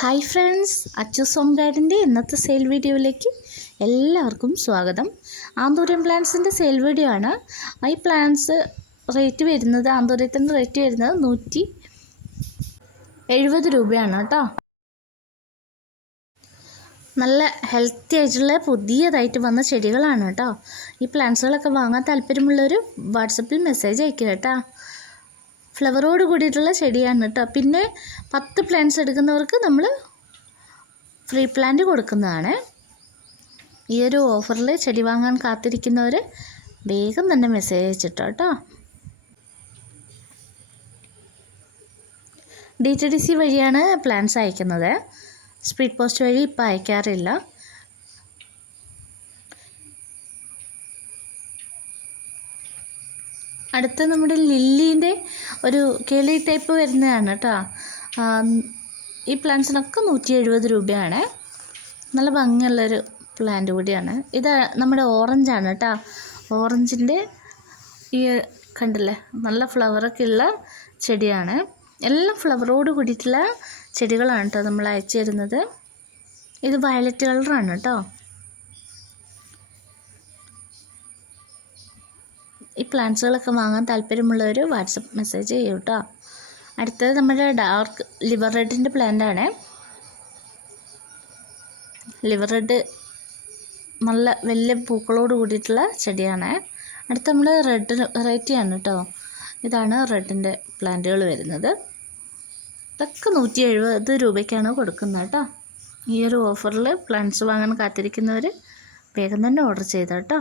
Hi friends Achu സോംഗാഡിന്റെ ഇന്നത്തെ sale വീഡിയോയിലേക്ക് എല്ലാവർക്കും സ്വാഗതം. ആന്തൂരം പ്ലാന്റ്സിന്റെ സെയിൽ വീഡിയോ ആണ്. ഈ പ്ലാന്റ്സ് റേറ്റ് വരുന്നത് ആന്തൂരത്തിന്റെ റേറ്റ് വരുന്നത് നൂറ്റി എഴുപത് രൂപയാണ് കേട്ടോ. നല്ല ഹെൽത്തി ആയിട്ടുള്ള പുതിയതായിട്ട് വന്ന ചെടികളാണ് കേട്ടോ. ഈ പ്ലാന്റ്സുകളൊക്കെ വാങ്ങാൻ താല്പര്യമുള്ളവർ വാട്സപ്പിൽ മെസ്സേജ് അയക്കുക കേട്ടോ. ഫ്ലവറോട് കൂടിയിട്ടുള്ള ചെടിയാണ് കേട്ടോ. പിന്നെ പത്ത് പ്ലാന്റ്സ് എടുക്കുന്നവർക്ക് നമ്മൾ ഫ്രീ പ്ലാന്റ് കൊടുക്കുന്നതാണ്. ഈ ഒരു ഓഫറിൽ ചെടി വാങ്ങാൻ കാത്തിരിക്കുന്നവർ വേഗം തന്നെ മെസ്സേജ് അയച്ചിട്ടോ കേട്ടോ. ഡി ടി ഡി സി വഴിയാണ് പ്ലാൻസ് അയക്കുന്നത്. സ്പീഡ് പോസ്റ്റ് വഴി ഇപ്പോൾ അയക്കാറില്ല. അടുത്ത നമ്മുടെ ലില്ലീന്റെ ഒരു കേളി ടൈപ്പ് വരുന്നതാണ് കേട്ടോ ഈ പ്ലാന്റ്സിനൊക്കെ നൂറ്റി എഴുപത് രൂപയാണ്. നല്ല ഭംഗിയുള്ളൊരു പ്ലാന്റ് കൂടിയാണ്. ഇത് നമ്മുടെ ഓറഞ്ചാണ് കേട്ടോ ഓറഞ്ചിന്റെ ഈ കണ്ടില്ലേ നല്ല ഫ്ലവറൊക്കെ ഉള്ള ചെടിയാണ്. എല്ലാം ഫ്ലവറോട് കൂടിയിട്ടുള്ള ചെടികളാണ് കേട്ടോ നമ്മൾ അയച്ചു തരുന്നത്. ഇത് വയലറ്റ് കളറാണ് കേട്ടോ ഈ പ്ലാന്റ്സുകളൊക്കെ വാങ്ങാൻ താല്പര്യമുള്ളവർ വാട്സപ്പ് മെസ്സേജ് ചെയ്യൂ കേട്ടോ അടുത്തത് നമ്മുടെ ഡാർക്ക് ലിവർ റെഡിന്റെ പ്ലാന്റാണ് ലിവർ റെഡ് നല്ല വലിയ പൂക്കളോട് കൂടിയിട്ടുള്ള ചെടിയാണ്. അടുത്ത നമ്മൾ റെഡ് വെറൈറ്റിയാണ് കേട്ടോ ഇതാണ് റെഡിന്റെ പ്ലാന്റുകൾ വരുന്നത്. ഇതൊക്കെ നൂറ്റി എഴുപത് രൂപയ്ക്കാണ് കൊടുക്കുന്നത് കേട്ടോ ഈ ഒരു ഓഫറിൽ പ്ലാന്റ്സ് വാങ്ങാൻ കാത്തിരിക്കുന്നവർ വേഗം തന്നെ ഓർഡർ ചെയ്തോ കേട്ടോ